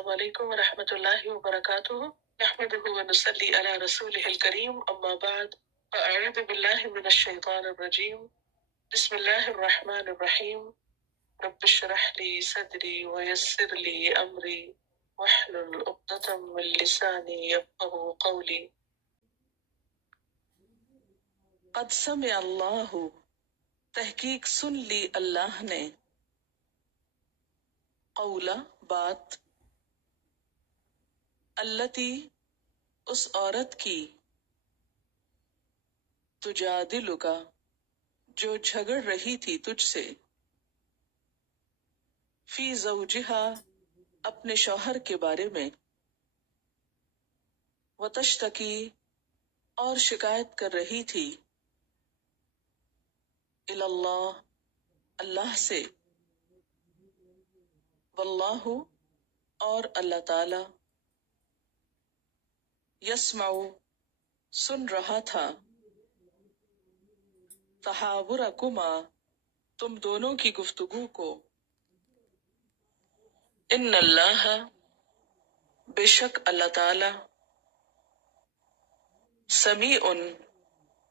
السلام علیکم ورحمۃ اللہ وبرکاتہ نحمده ونصلی علی رسولہ الکریم اما بعد فاعوذ باللہ من الشیطان الرجیم بسم اللہ الرحمن الرحیم رب اشرح لی صدری ویسر لی امری واحلل عقدۃ من لسانی یفقهوا قولی قد سمع اللہ تحقیق سن لی اللہ نے قولا بات التی اس عورت کی تجادلک جو جھگڑ رہی تھی تجھ سے فی زوجہا اپنے شوہر کے بارے میں وتشتکی اور شکایت کر رہی تھی الی اللہ اللہ سے واللہ اور اللہ تعالی یسمع سن رہا تھا تحاورکما تم دونوں کی گفتگو کو ان اللہ بے شک اللہ تعالی سمیع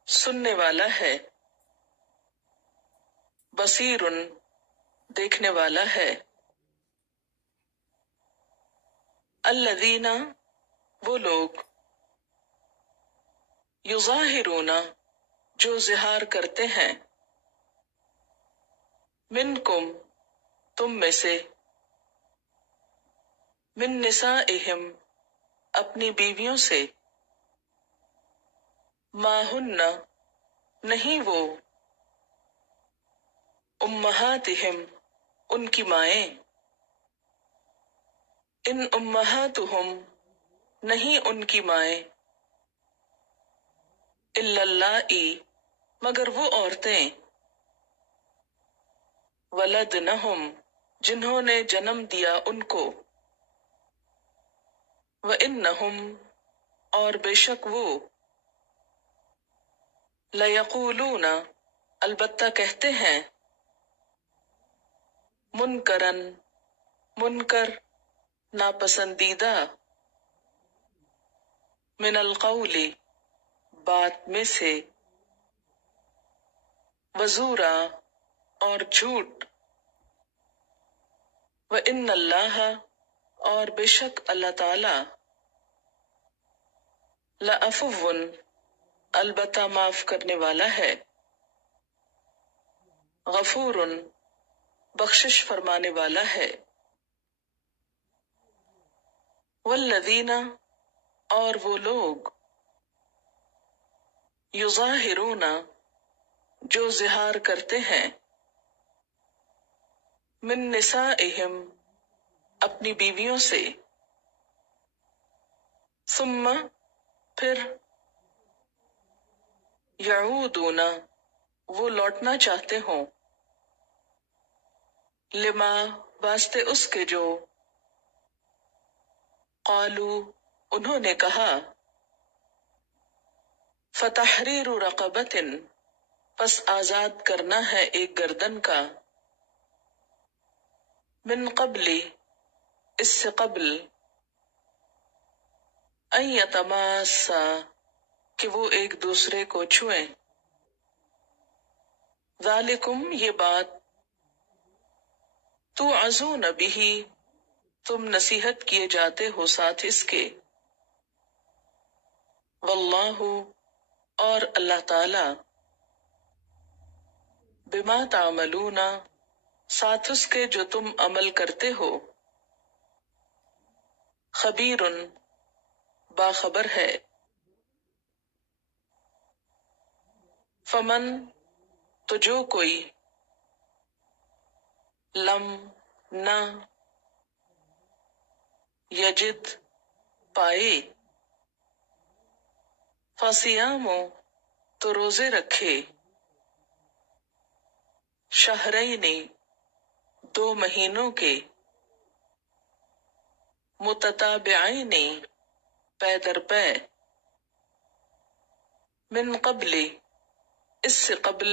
سننے والا ہے بصیر دیکھنے والا ہے الذین وہ لوگ یظاہرون جو ظہار کرتے ہیں منکم تم میں سے من نسائہم اپنی بیویوں سے ما ہن نہیں وہ امہاتہم ان کی مائیں ان امہاتہم نہیں ان کی مائیں الا اللائی مگر وہ عورتیں ولدنہم جنہوں نے جنم دیا ان کو وَإِنَّهُمْ اور بے شک وہ لَيَقُولُونَ البتہ کہتے ہیں منکرن منکر ناپسندیدہ من القول بات میں سے وزورا اور جھوٹ وَإِنَّ اللَّهَ اور بے شک اللہ تعالی لَعَفُوٌّ البتہ معاف کرنے والا ہے غفور بخشش فرمانے والا ہے والذین اور وہ لوگ یظاہرون جو ظہار کرتے ہیں من نسائہم اپنی بیویوں سے ثم پھر یعودون وہ لوٹنا چاہتے ہوں لما واسطے اس کے جو قالو انہوں نے کہا فتحریر رقبۃ پس آزاد کرنا ہے ایک گردن کا من قبل اس سے قبل ان یتماسا کہ وہ ایک دوسرے کو چھوئیں ذالکم یہ بات توعظون بہ تم نصیحت کیے جاتے ہو ساتھ اس کے واللہ اور اللہ تعالی بما تعملون ساتھ اس کے جو تم عمل کرتے ہو خبیر باخبر ہے فمن تو جو کوئی لم نہ یجد پائے فصیام تو روزے رکھے شہرین 2 مہینوں کے متتابعین پے در پے من قبل اس سے قبل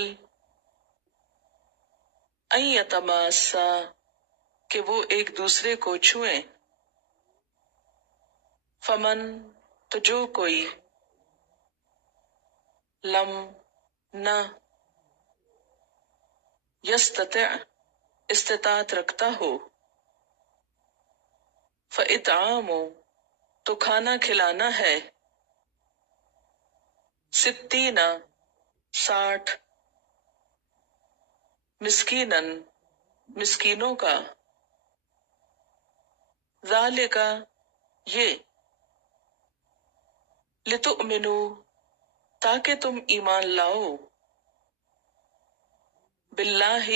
ان یتماسا کہ وہ ایک دوسرے کو چھوئیں فمن تو جو کوئی لم نہ یستطع استطاعت رکھتا ہو فاطعام تو کھانا کھلانا ہے 60 60 مسکینن مسکینوں کا ذالک یہ لتؤمنو تاکہ تم ایمان لاؤ باللہ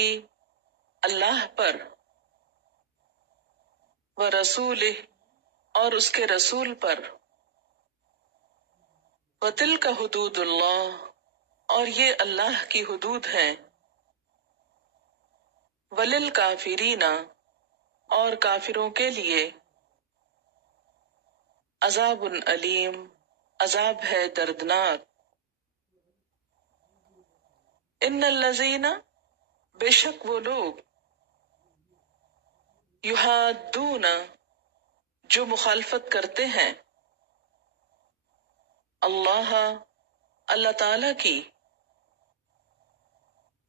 اللہ پر ورسولہ اور اس کے رسول پر وتلک حدود اللہ اور یہ اللہ کی حدود ہیں وللکافرین اور کافروں کے لیے عذاب علیم عذاب ہے دردناک ان الذین بے شک وہ لوگ یحادون جو مخالفت کرتے ہیں اللہ اللہ تعالی کی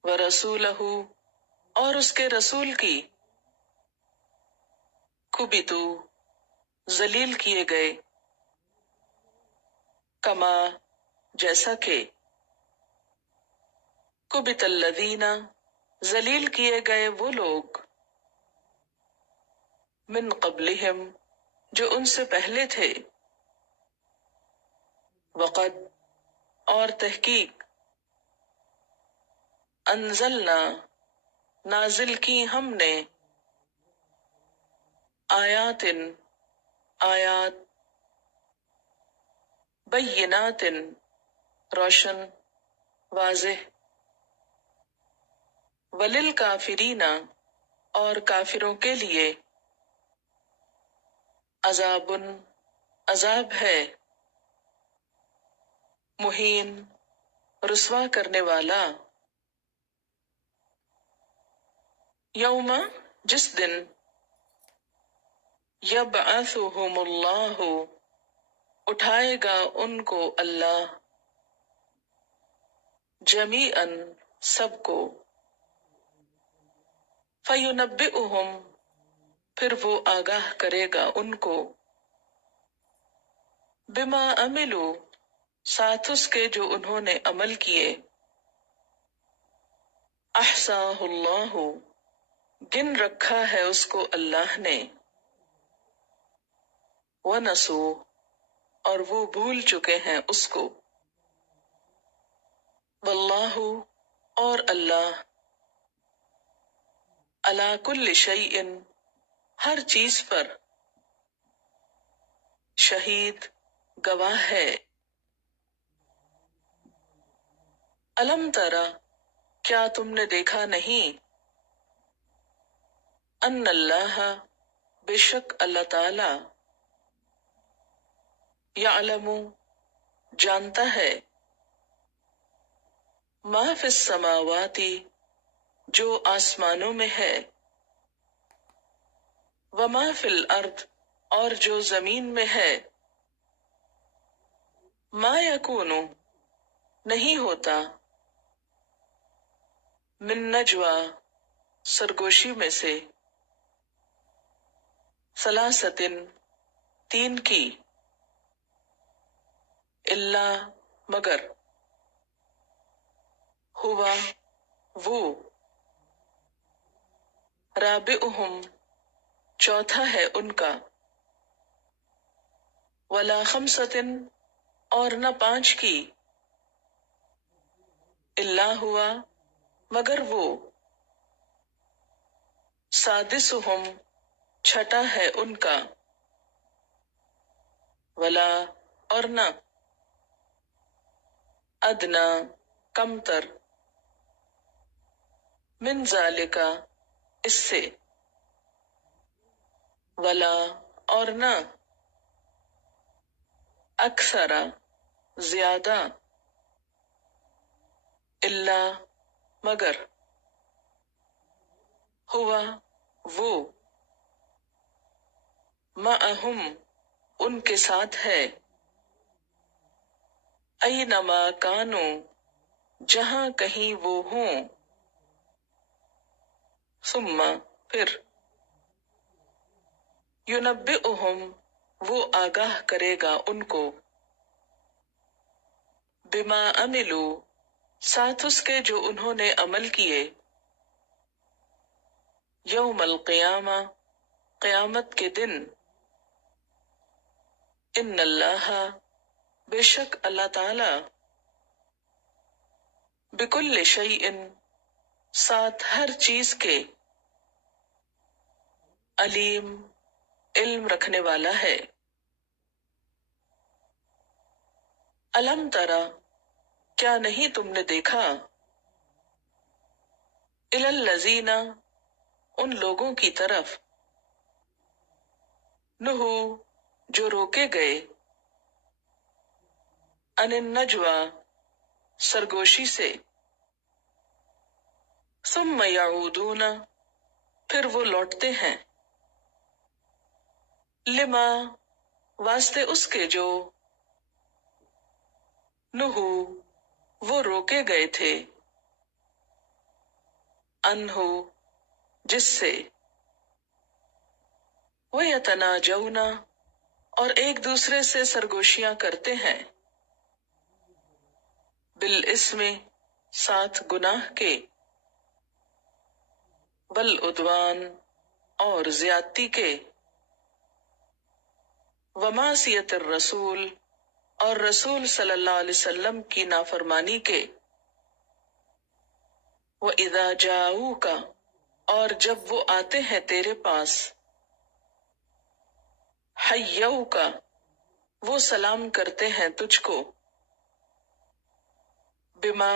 ورسولہ اور اس کے رسول کی کبتو ذلیل کیے گئے کما جیسا کہ کبت الذین ذلیل کیے گئے وہ لوگ من قبلہم جو ان سے پہلے تھے وقد اور تحقیق انزلنا نازل کی ہم نے آیات آیات بینات روشن واضح وللکافرین اور کافروں کے لیے عذاب عذاب ہے مہین رسوا کرنے والا یوم جس دن یبعثہم اللہ اٹھائے گا ان کو اللہ جمیعاً سب کو فینبئہم پھر وہ آگاہ کرے گا ان کو بما عملو ساتھ اس کے جو انہوں نے عمل کیے احصاہ اللہ گن رکھا ہے اس کو اللہ نے وَنَسُوا اور وہ بھول چکے ہیں اس کو واللہ اور اللہ علی کل شیء ہر چیز پر شہید گواہ ہے الم ترا کیا تم نے دیکھا نہیں ان اللہ بے شک اللہ تعالی یعلم جانتا ہے ما فی السماوات جو آسمانوں میں ہے وما فی الارض اور جو زمین میں ہے ما یکون نہیں ہوتا من نجوا سرگوشی میں سے ثلاثتن 3 کی الا مگر ہوا وہ رابعہم چوتھا ہے ان کا ولا خمسۃ اور نہ 5 کی الا ہوا مگر وہ سادسہم چھٹا ہے ان کا ولا اور نہ ادنا کمتر من ذالکا اس سے ولا اور نہ اکثر زیادہ الا مگر ہوا وہ معہم ان کے ساتھ ہے، اینما کانو جہاں کہیں وہ ہوں، ثم پھر، ینبئہم وہ آگاہ کرے گا ان کو، بما عملو ساتھ اس کے جو انہوں نے عمل کیے، یوم القیامہ قیامت کے دن، ان اللہ بے شک اللہ تعالی، بکل شیء ساتھ ہر چیز کے، علیم علم رکھنے والا ہے۔ الم ترا کیا نہیں تم نے دیکھا، الی الذین ان لوگوں کی طرف، نہو جو روکے گئے، عن النجوی سرگوشی سے، ثم یعودون پھر وہ لوٹتے ہیں، لما واسطے اس کے جو، نہو وہ روکے گئے تھے، انہو جس سے، وَيَتَنَاجَوْنَ اور ایک دوسرے سے سرگوشیاں کرتے ہیں، بالاسم ساتھ گناہ کے، والعدوان اور زیادتی کے، ومعصیت الرسول اور رسول صلی اللہ علیہ وسلم کی نافرمانی کے، وَإِذَا جَاءُوكَ اور جب وہ آتے ہیں تیرے پاس، حَيَّوْكَ وہ سلام کرتے ہیں تجھ کو، بما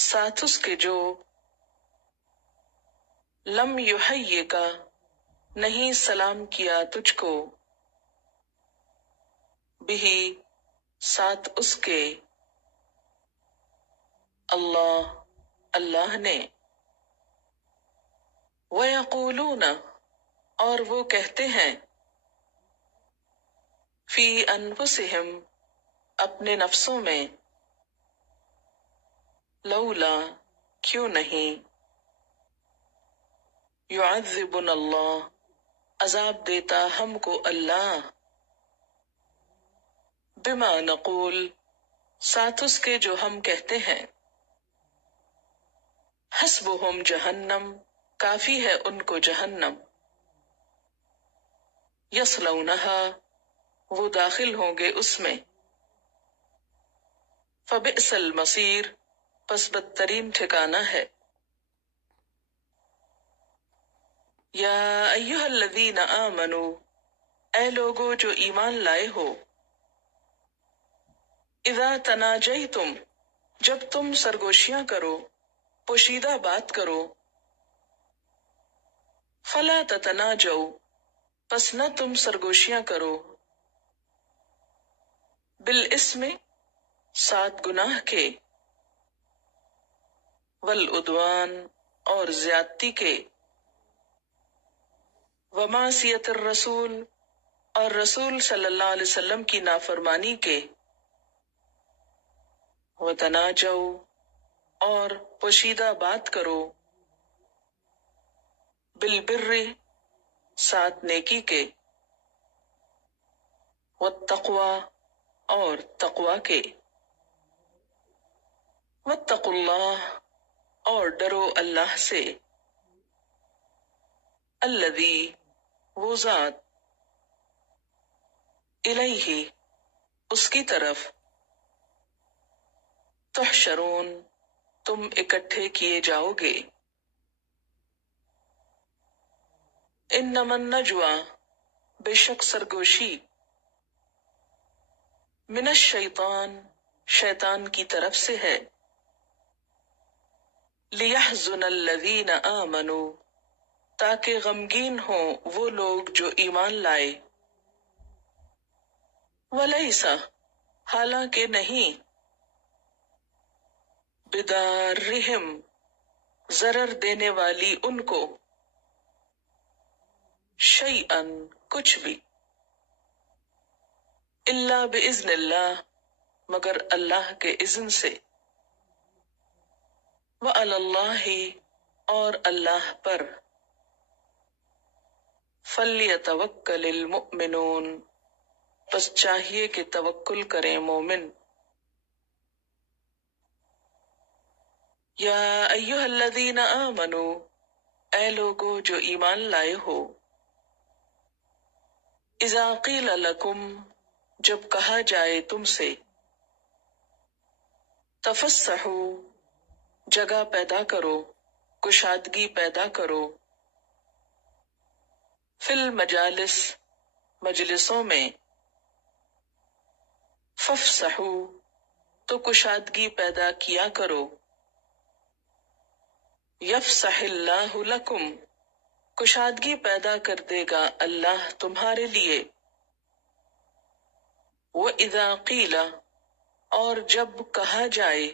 ساتھ اس کے جو، لم یحیِّک نہیں سلام کیا تجھ کو، بہی ساتھ اس کے، اللہ اللہ نے، وَيَقُولُونَ اور وہ کہتے ہیں، فی انفسہم اپنے نفسوں میں، لولا کیوں نہیں، یعذبنا اللہ عذاب دیتا ہم کو اللہ، بما نقول ساتھ اس کے جو ہم کہتے ہیں، حسبہم جہنم کافی ہے ان کو جہنم، یصلونہا وہ داخل ہوں گے اس میں، فبئس المصیر پس بدترین ٹھکانہ ہے۔ یا ایہا الذین آمنوا اے لوگو جو ایمان لائے ہو، اذا تناجیتم جب تم سرگوشیاں کرو، پوشیدہ بات کرو، فلا تتناجوا پس نہ تم سرگوشیاں کرو، بالاسم ساتھ گناہ کے، والعدوان اور زیادتی کے، ومعصیت الرسول اور رسول صلی اللہ علیہ وسلم کی نافرمانی کے، وتناجوا اور پوشیدہ بات کرو، بالبر ساتھ نیکی کے، والتقوی اور تقوی کے، واتقوا اللہ اور ڈرو اللہ سے، الذی وہ ذات، الیہ اس کی طرف، تحشرون تم اکٹھے کیے جاؤ گے، انما النجوی بے شک سرگوشی، من الشیطان شیطان کی طرف سے ہے، لیحزن الذین آمنوا تاکہ غمگین ہوں وہ لوگ جو ایمان لائے، ولیس حالانکہ نہیں، بدارہم ضرر دینے والی ان کو، شیئن کچھ بھی، الا باذن اللہ، مگر اللہ کے اذن سے، وعلی اللہ، اور اللہ پر، فلیتوکل المؤمنون، بس چاہیے کہ توکل کریں مومن۔ یا ایھا الذین آمنوا، اے لوگو جو ایمان لائے ہو، اذا قیل لکم، جب کہا جائے تم سے، تفسحوا، جگہ پیدا کرو، کشادگی پیدا کرو، فی المجالس، مجلسوں میں، فافسحوا، تو کشادگی پیدا کیا کرو، یفسح اللہ لکم، کشادگی پیدا کر دے گا اللہ تمہارے لیے، وَإِذَا قِيلَ، اور جب کہا جائے،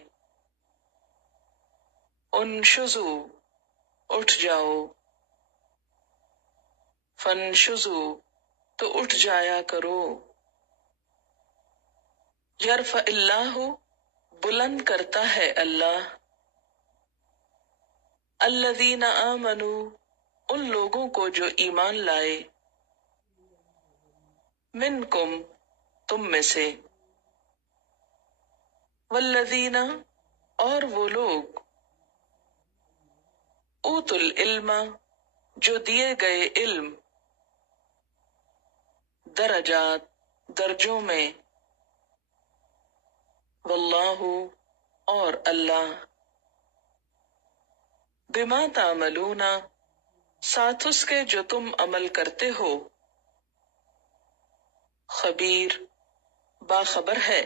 انشزوا، اٹھ جاؤ، فانشزوا، تو اٹھ جایا کرو، یرفع اللہ، بلند کرتا ہے اللہ، الذین آمنوا، ان لوگوں کو جو ایمان لائے، منکم، تم میں سے، والذین، اور وہ لوگ، اوتوا العلم، جو دیے گئے علم، درجات، درجوں میں، واللہ، اور اللہ، بما تعملون، ساتھ اس کے جو تم عمل کرتے ہو، خبیر، باخبر ہے،